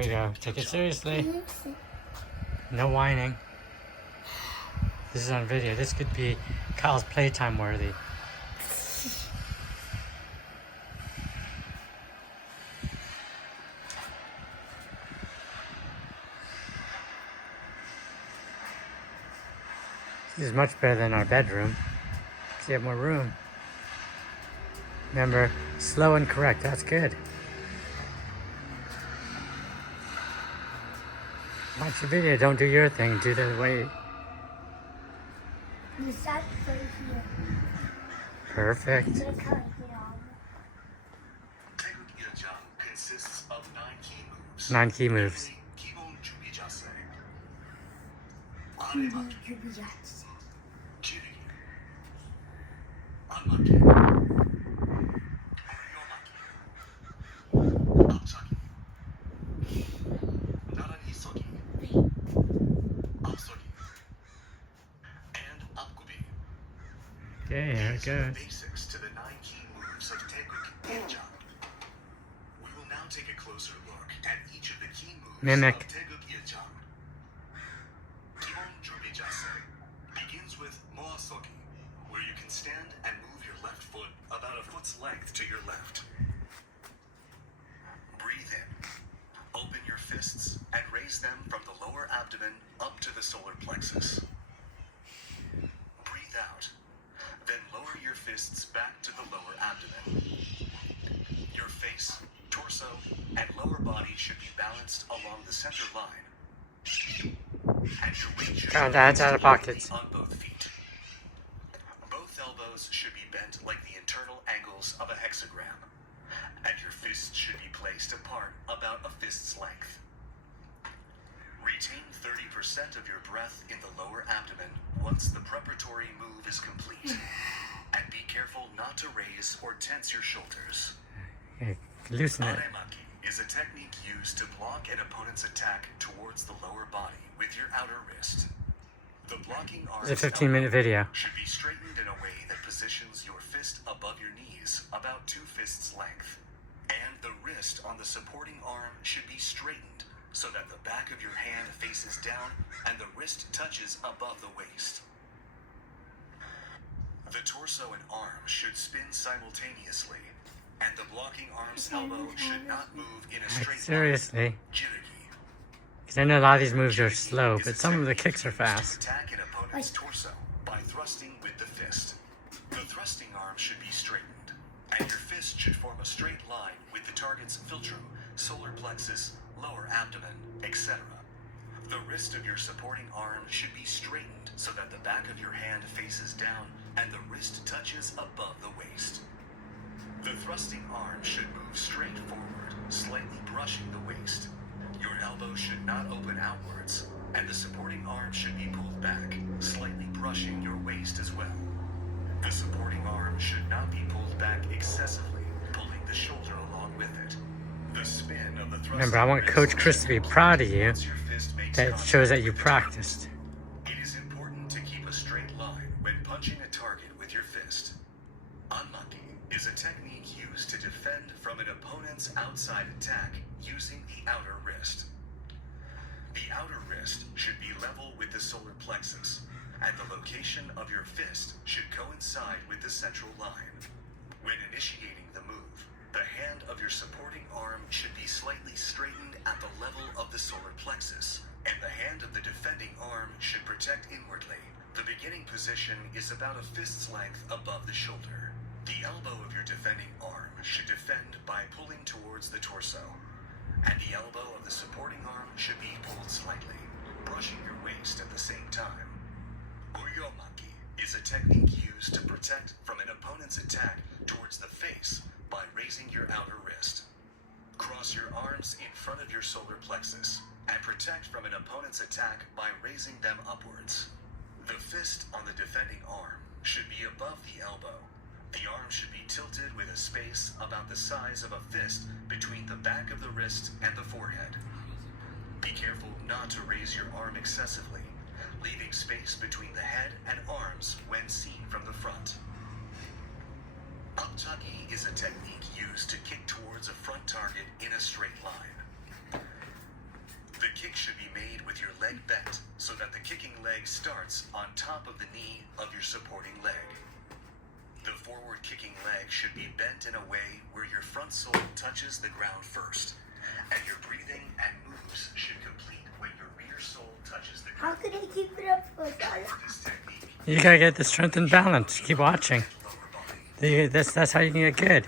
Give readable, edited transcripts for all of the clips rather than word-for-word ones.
we go. Take it seriously. No whining. This is on video. This could be Kyle's Playtime worthy. This is much better than our bedroom. Because you have more room. Remember, slow and correct. That's good. Watch the video. Don't do your thing. Do the way. You sat right here. Perfect. Taegeuk Jang consists of 9 key moves. 9 key moves. Okay, here it goes. Basics to the 9 key moves of TAEGEUK and Jang. We will now take a closer look at each of the key moves Mimic. of TAEGEUK and Jang. Begins with Moasogi, where you can stand and move your left foot about a foot's length to your left. Breathe in. Open your fists and raise them from the lower abdomen up to the solar plexus. Breathe out. Then lower your fists back to the lower abdomen. Your face, torso, and lower body should be balanced along the center line. And your weight should God, that's out of pockets. on both feet. Both elbows should be bent like the internal angles of a hexagram. And your fists should be placed apart about a fist's length. Retain 30% of your breath in the lower abdomen once the preparatory move is complete. And be careful not to raise or tense your shoulders. Okay, loosen it. Aremaki is a technique used to block an opponent's attack towards the lower body with your outer wrist. The blocking arm It's a 15-minute video. should be straightened in a way that positions your fist above your knees, about 2 fists length. And the wrist on the supporting arm should be straightened so that the back of your hand faces down and the wrist touches above the waist. The torso and arm should spin simultaneously, and the blocking arm's elbow should not move in a straight Seriously. line. Jirigi. Because I know a lot of these moves are slow, but some of the kicks are fast. Attack an opponent's torso by thrusting with the fist. The thrusting arm should be straightened, and your fist should form a straight line with the target's philtrum, solar plexus, lower abdomen, etc. The wrist of your supporting arm should be straightened so that the back of your hand faces down and the wrist touches above the waist. The thrusting arm should move straight forward, slightly brushing the waist. Your elbow should not open outwards, and the supporting arm should be pulled back, slightly brushing your waist as well. The supporting arm should not be pulled back excessively, pulling the shoulder along with it. The spin of the thrusting Remember, I want Coach Chris to be proud of you. once your fist makes That contact shows that you with the target. practiced. It is important to keep a straight line when punching a target with your fist. Anmaki is a technique used to defend from an opponent's outside attack using the outer wrist. The outer wrist should be level with the solar plexus, and the location of your fist should coincide with the central line. When initiating the move, the hand of your supporting arm should be slightly straightened at the level of the solar plexus, and the hand of the defending arm should protect inwardly. The beginning position is about a fist's length above the shoulder. The elbow of your defending arm should defend by pulling towards the torso, and the elbow of the supporting arm should be pulled slightly, brushing your waist at the same time. Uyomaki is a technique used to protect from an opponent's attack towards the face by raising your outer wrist. Cross your arms in front of your solar plexus and protect from an opponent's attack by raising them upwards. The fist on the defending arm should be above the elbow. The arm should be tilted with a space about the size of a fist between the back of the wrist and the forehead. Be careful not to raise your arm excessively, leaving space between the head and arms when seen from the front. Uptucky is a technique used to kick towards a front target in a straight line. leg bent so that the kicking leg starts on top of the knee of your supporting leg. The forward kicking leg should be bent in a way where your front sole touches the ground first, and your breathing and moves should complete when your rear sole touches the How ground. could I keep it up for so long? For this technique, You gotta get the strength and balance. Keep watching. lower body. That's how you can get good.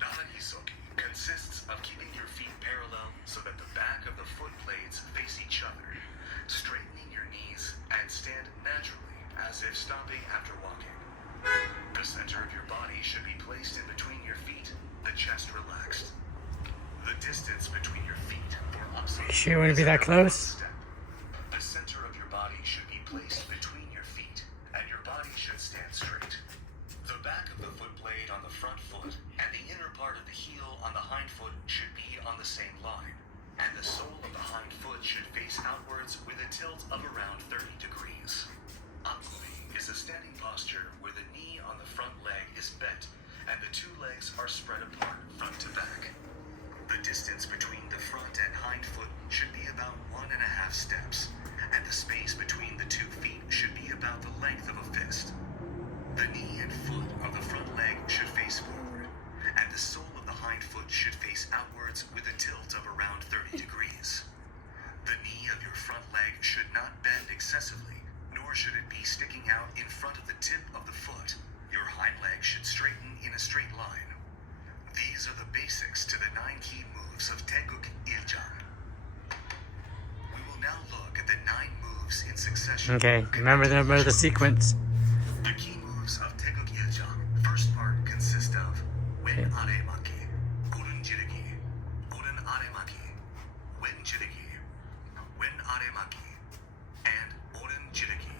Naharisoki consists of keeping your feet parallel so that the back of the foot blades face each other, straightening your knees, and stand naturally as if stopping after walking. The center of your body should be placed in between your feet, the chest relaxed. The distance between your feet for upside. You sure you want to be that close? The center of your body should be placed between your feet, and your body should stand straight. The back of the foot blade on the front foot and the inner part of the heel on the hind foot should be on the same line, and the sole of the hind foot should face outwards with a tilt of around 30 degrees. Akubi is a standing posture where the knee on the front leg is bent and the two legs are spread apart front to back. The distance between the front and hind foot should be about 1.5 steps, and the space between the 2 feet should be about the length of a fist. The knee and foot of the front leg should face forward, and the sole of the hind foot should face outwards with a tilt of around 30 degrees. The knee of your front leg should not bend excessively, nor should it be sticking out in front of the tip of the foot. Your hind leg should straighten in a straight line. These are the basics to the 9 key moves of TAEGEUK Jang. We will now look at the 9 moves in succession. Okay, remember the sequence. The key moves of TAEGEUK Jang. First part consists of Wen Are Maki, Oren Jirigi, Oren Are Maki, Wen Jirigi, Wen Are Maki, and Oren Jirigi.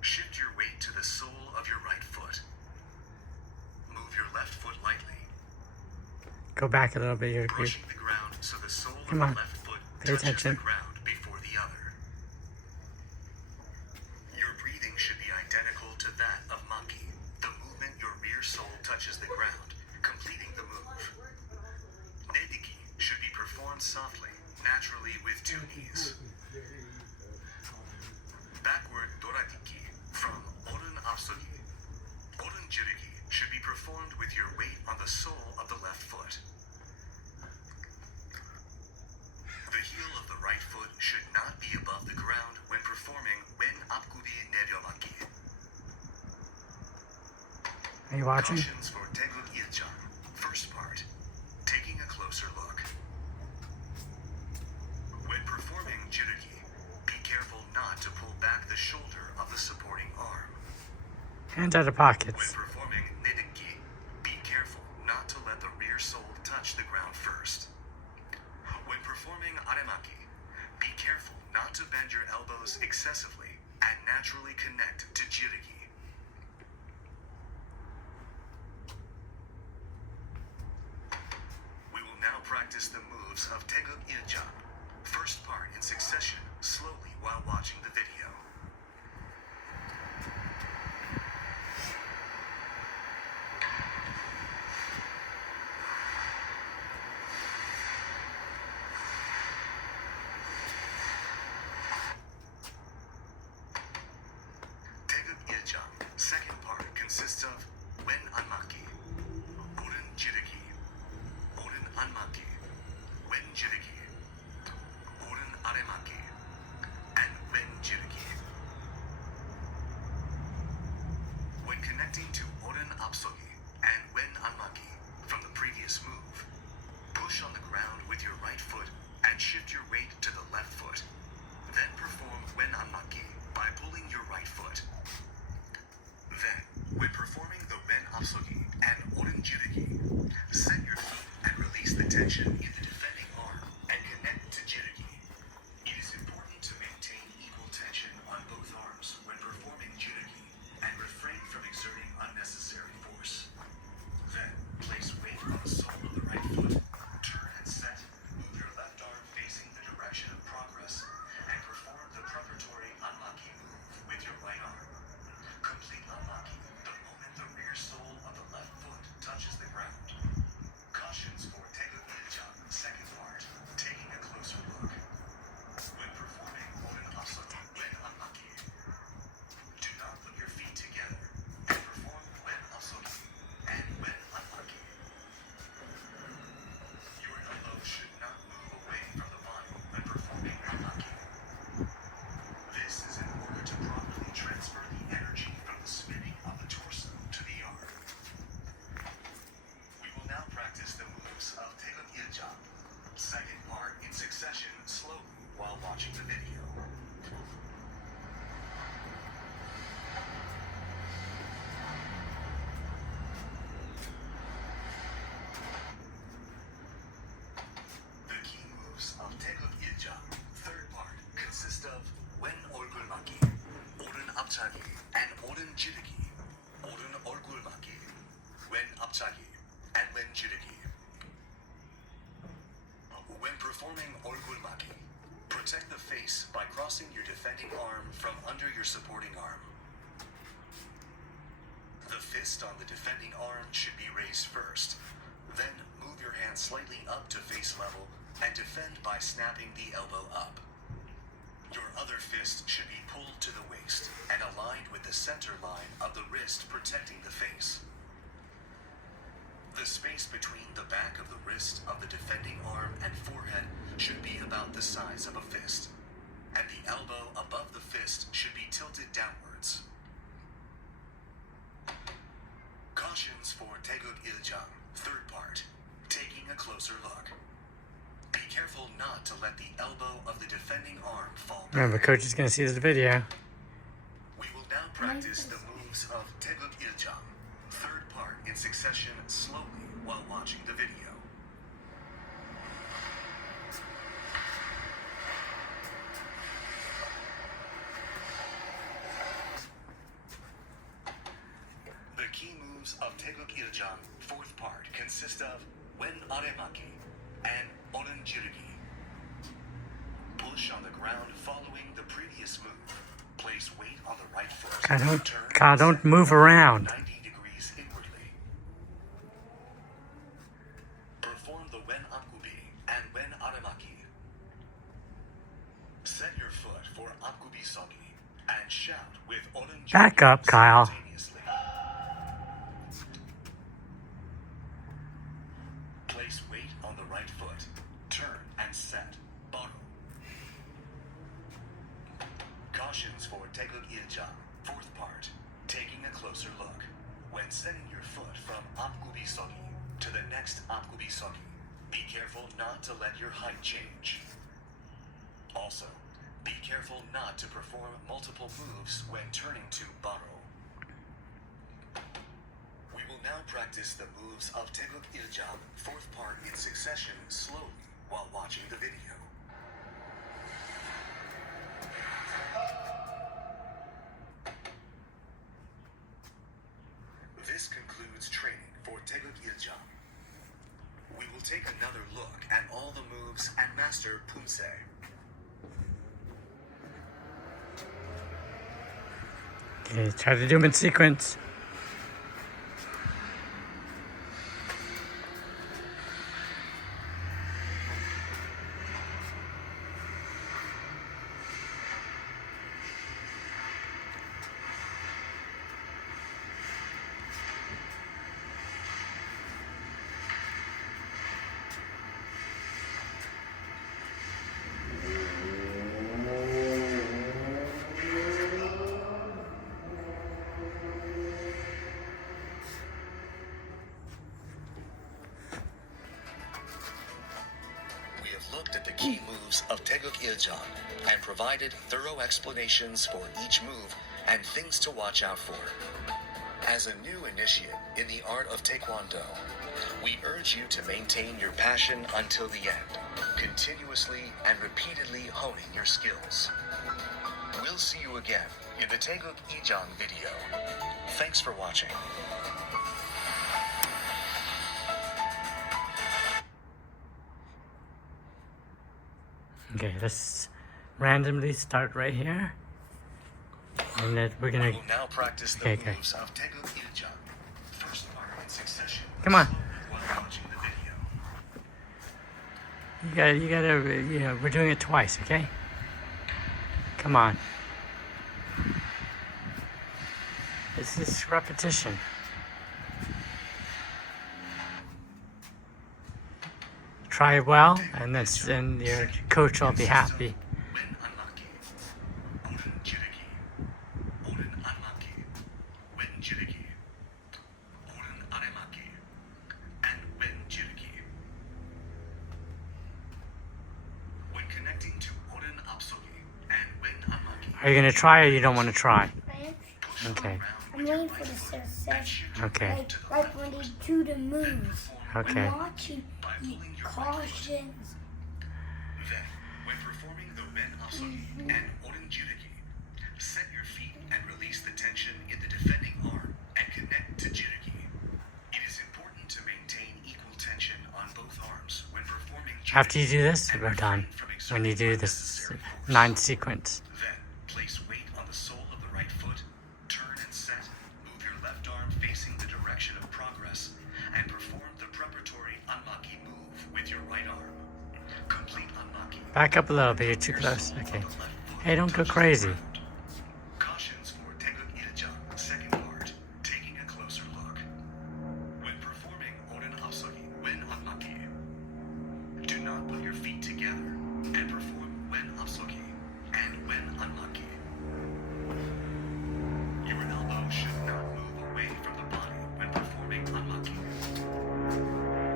Shift your weight to the sole of your right foot. Move your left foot lightly, Go back a little bit here. brushing the ground so the sole Come of on. the left foot Pay touches attention. the ground before the other. Your breathing should be identical to that of Maki. The movement your rear sole touches the ground, completing the move. Nediki should be performed softly, naturally with 2 knees. Backward Doradiki from Oren Apsogi. Oren Jirigi should be performed with your weight on the sole of the left foot. The heel of the right foot should not be above the ground when performing Wen Apkubi Neryomaki. Are you watching? Cautions for TAEGEUK Jang. First part, taking a closer look. When performing Jirigi, be careful not to pull back the shoulder of the supporting arm. Hands out of When pockets. performing Nediki, be careful not to let the rear sole touch the ground first. When performing Aremaki, be careful not to bend your elbows excessively and naturally connect to Jirigi. We will now practice the moves of TAEGEUK Jang. First part in succession, slowly while watching the video. TAEGEUK Jang. Second part consists of Wen Anmaki, Oren Jirigi, Oren Anmaki, Wen Jirigi, Oren Aremaki, and Wen Jirigi. When connecting to Oren Apsogi and Wen Anmaki from the previous move, push on the ground with your right foot and shift your weight to the left foot. Then perform Wen Anmaki by pulling your right foot. Then, when performing the Wen Apsogi and Oren Jirigi, set your feet and release the tension in the defending arm and connect to Jirigi. It is important to maintain equal tension on both arms when performing Jirigi and refrain from exerting unnecessary force. Then, place weight on the sole of the right foot, turn and set, move your left arm facing the direction of progress, and perform the preparatory Anmaki move with your right arm. Complete Anmaki the moment the rear sole of the left foot touches the ground. Cautions for TAEGEUK Jang. succession slowly while watching the video. The key moves of Taeguk Iljang, third part, consist of Wen Orgulmaki, Oren Apchagi, and Oren Jirigi. Oren Orgulmaki, Wen Apchagi, and Wen Jirigi. When performing Orgulmaki, protect the face by crossing your defending arm from under your supporting arm. The fist on the defending arm should be raised first. Then move your hand slightly up to face level and defend by snapping the elbow up. Your other fist should be pulled to the waist and aligned with the center line of the wrist protecting the face. The space between the back of the wrist of the defending arm and forehead should be about the size of a fist, and the elbow above the fist should be tilted downwards. Cautions for Taeguk Iljang, third part, taking a closer look. Be careful not to let the elbow of the defending arm fall back. Remember, coach is going to see this video. We will now practice the moves of Taeguk Iljang, third part in succession slowly while watching the video. The key moves of Taeguk Iljang, fourth part, consist of Wen Aremaki and Oren Jirigi. Push on the ground following the previous move. Place weight on the right foot. God, don't move around. 90 degrees inwardly. Perform the Wen Akubi and Wen Aremaki. Set your foot for Akubi Sogi and shout with Oren Jirigi Back up, Kyle. simultaneously. Place weight on the right foot. Turn and set. Bottom. Cautions for Taeguk Iljang, fourth part, taking a closer look. When setting your foot from Apgubi Sogi to the next Apgubi Sogi, be careful not to let your height change. Also, be careful not to perform multiple moves when turning to Baro. We will now practice the moves of Taeguk Iljang, fourth part in succession slowly while watching the video. This concludes training for Taeguk Iljang. We will take another look at all the moves and master POOMSAE. Okay, try to do them in sequence. We have looked at the key moves of Taeguk Iljang and provided thorough explanations for each move and things to watch out for. As a new initiate in the art of Taekwondo, we urge you to maintain your passion until the end, continuously and repeatedly honing your skills. We'll see you again in the Taeguk Iljang video. Thanks for watching. Okay, let's randomly start right here. And then we're We gonna. will now practice the Okay. moves of Taeguk Iljang. First part in succession. Come on. While watching the video. We're doing it twice, okay? Come on. This is repetition. Try well, and then your coach will be happy. Wen Anmaki. Oren Jirigi. Oren Anmaki. Wen Jirigi. Oren Aremaki. And Wen Jirigi. connecting to Oren Apsogi and when unlucky. Are you gonna try or you don't want to try? Okay. I'm waiting for the success. Okay. Like when they do the moves. Okay. I'm watching the cautions. Then, when performing the Ren Apsogi and Oren Jiriki, set your feet and release the tension in the defending arm and connect to Jiriki. It is important to maintain equal tension on both arms when performing Jiriki. After you do this, we're done. When you do this 9 sequence. Then, place weight on the sole of the right foot, turn and set, move your left arm facing the direction of progress, and perform the preparatory unmaki move with your right arm. Complete unmaki. Back up a little bit, you're too close. Okay. Hey, don't go crazy. Cautions for Taegeuk Iljang, second part, taking a closer look. When performing Oren Apsogi when unmaki, do not put your feet together and perform when Apsogi and when unmaki. Your elbow should not move away from the body when performing unmaki.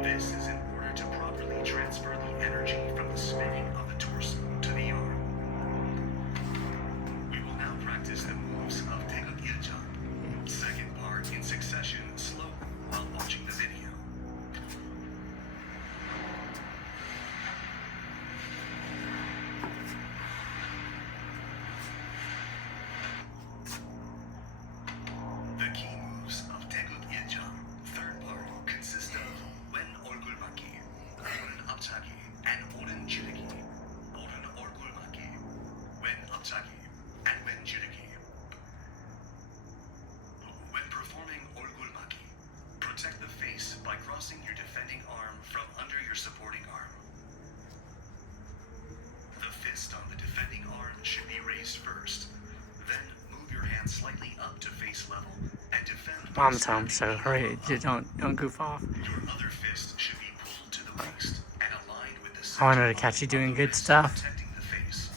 This is in order to properly transfer the energy from the spinning of the torso to the arm. We will now practice the moves of Taegeuk Iljang, second part in succession slowly while watching the video. The key moves of Taegeuk Iljang, third part, consist of Wen Orgulmaki, Oren Apchagi, and Oren Jiriki. Oren Orgulmaki, Wen Apchagi, and Wen Jiriki. When performing Orgulmaki, protect the face by crossing your defending arm from under your supporting arm. The fist on the defending arm should be raised first. Then move your hand slightly up to face level and defend. by Mom's home, standing so hurry. above. Don't goof off. Your other fist should be pulled to the waist and aligned with the I wanted to center catch you of doing the good wrist, stuff. protecting the face.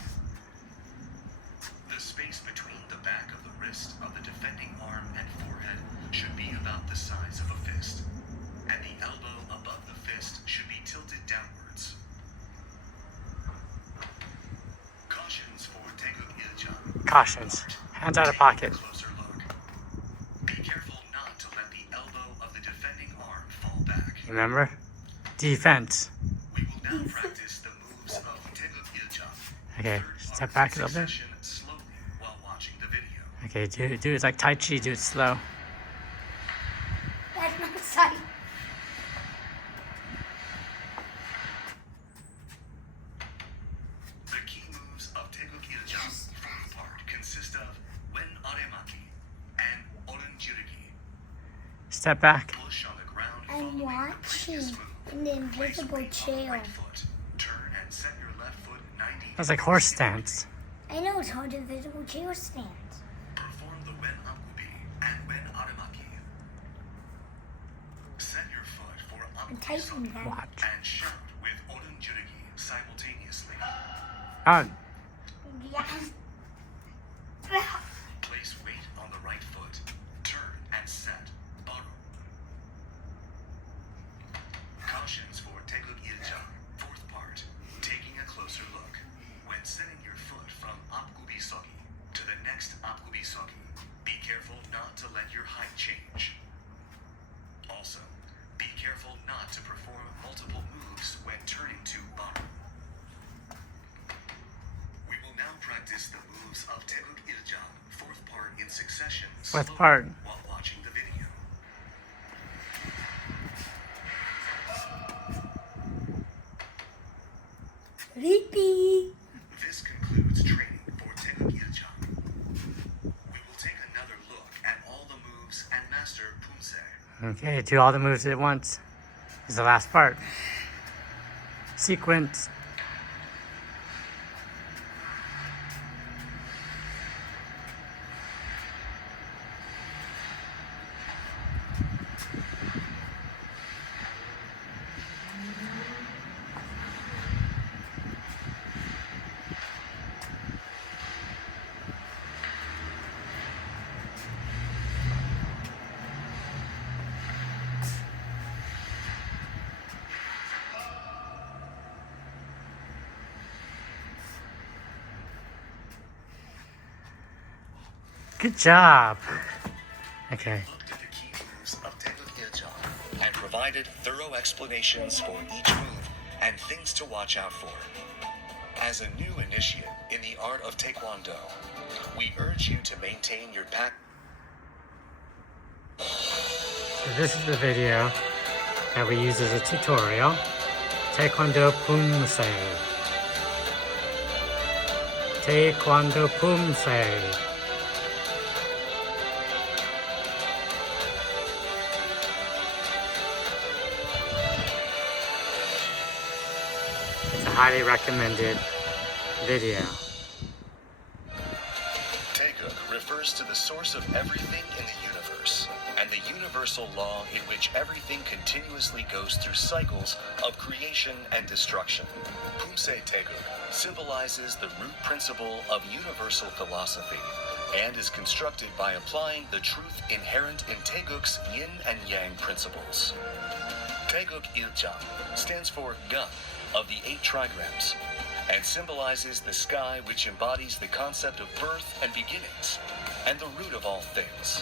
The space between the back of the wrist of the defending arm and forehead should be about the size of a fist, and the elbow above the fist should be tilted downwards. Cautions for Taegeuk Iljang. Cautions. Hands out of pocket. Closer look. Be careful not to let the elbow of the defending arm fall back. Remember? Defense. We will now practice the moves of Taegeuk Iljang. Okay, Third step part back a in little bit. succession slowly while watching the video. Okay, do it like Tai Chi, do it slow. That's not sight. The key moves of Taegeuk Iljang, fourth part, consist of Wen Aremaki and Oren Jiriki. Step back. Push on the ground I'm following the watching previous move. in the Place invisible weight on the chair. right foot. Turn and set your left foot 90 That's like horse stance. I know it's hard to invisible chair stand. Perform the Wen Akubi and Wen Aremaki. Set your foot for I'm Akubi typing Soki that. Watch. and shout with Oren Jiriki simultaneously. Oh, Yes. Place weight on the right foot. Turn and set. Baru. Cautions for Taegeuk Iljang, fourth part. Taking a closer look. When setting your foot from Apgubi Sogi to the next Apgubi Sogi, be careful not to let your height change. Also, be careful not to perform multiple moves when turning to Baru. We will now practice the moves of Taegeuk Iljang, fourth part in succession, Fourth slowly part. while watching the video. Creepy. This concludes training for Taegeuk Iljang. We will take another look at all the moves and master POOMSAE. okay, do all the moves at once. This is the last part. Sequence. Good job. Okay. Looked at the key moves of TAEGEUK Il-jang and provided thorough explanations for each move and things to watch out for. As a new initiate in the art of Taekwondo, we urge you to maintain your pack. So this is the video that we use as a tutorial. Taekwondo POOMSAE. Taekwondo POOMSAE. It's a highly recommended video. TAEGEUK refers to the source of everything in the universe, and the universal law in which everything continuously goes through cycles of creation and destruction. POOMSAE TAEGEUK symbolizes the root principle of universal philosophy and is constructed by applying the truth inherent in TAEGEUK's yin and yang principles. TAEGEUK Il-jang stands for Gun of the 8 trigrams and symbolizes the sky, which embodies the concept of birth and beginnings and the root of all things.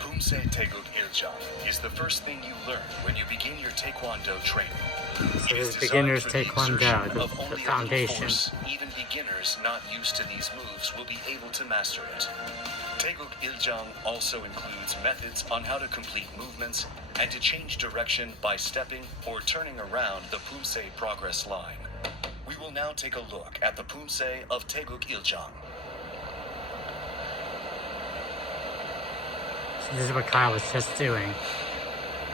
POOMSAE TAEGEUK Il-jang is the first thing you learn when you begin your Taekwondo training. So this is beginner's Taekwondo, the Only a foundation. little force. Even beginners not used to these moves will be able to master it. TAEGEUK Il-jang also includes methods on how to complete movements and to change direction by stepping or turning around the POOMSAE progress line. We will now take a look at the POOMSAE of TAEGEUK Il-jang. So this is what Kyle was just doing,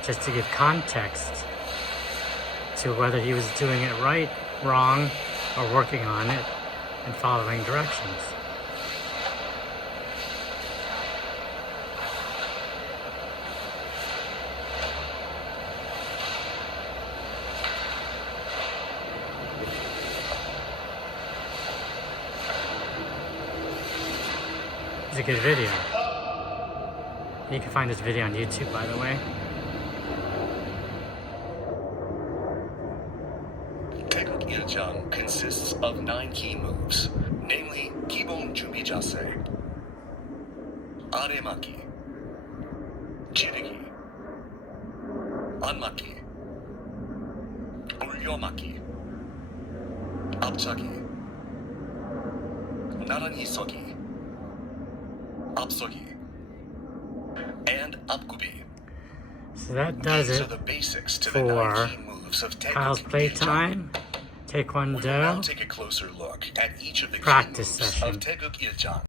just to give context to whether he was doing it right, wrong, or working on it and following directions. It's a good video. You can find this video on YouTube, by the way. TAEGEUK Il-jang consists of 9 key moves, namely 기본 준비 자세, 아래막기, 지르기, 안막기, 올려막기, 앞차기, 나란히 서기, 앞서기, and 앞구비. So that does These it are the basics to the for 9 key moves of Kyle's TAEGEUK Playtime, We will now Taekwondo take a closer look at each of the key practice moves session. of TAEGEUK Il-jang.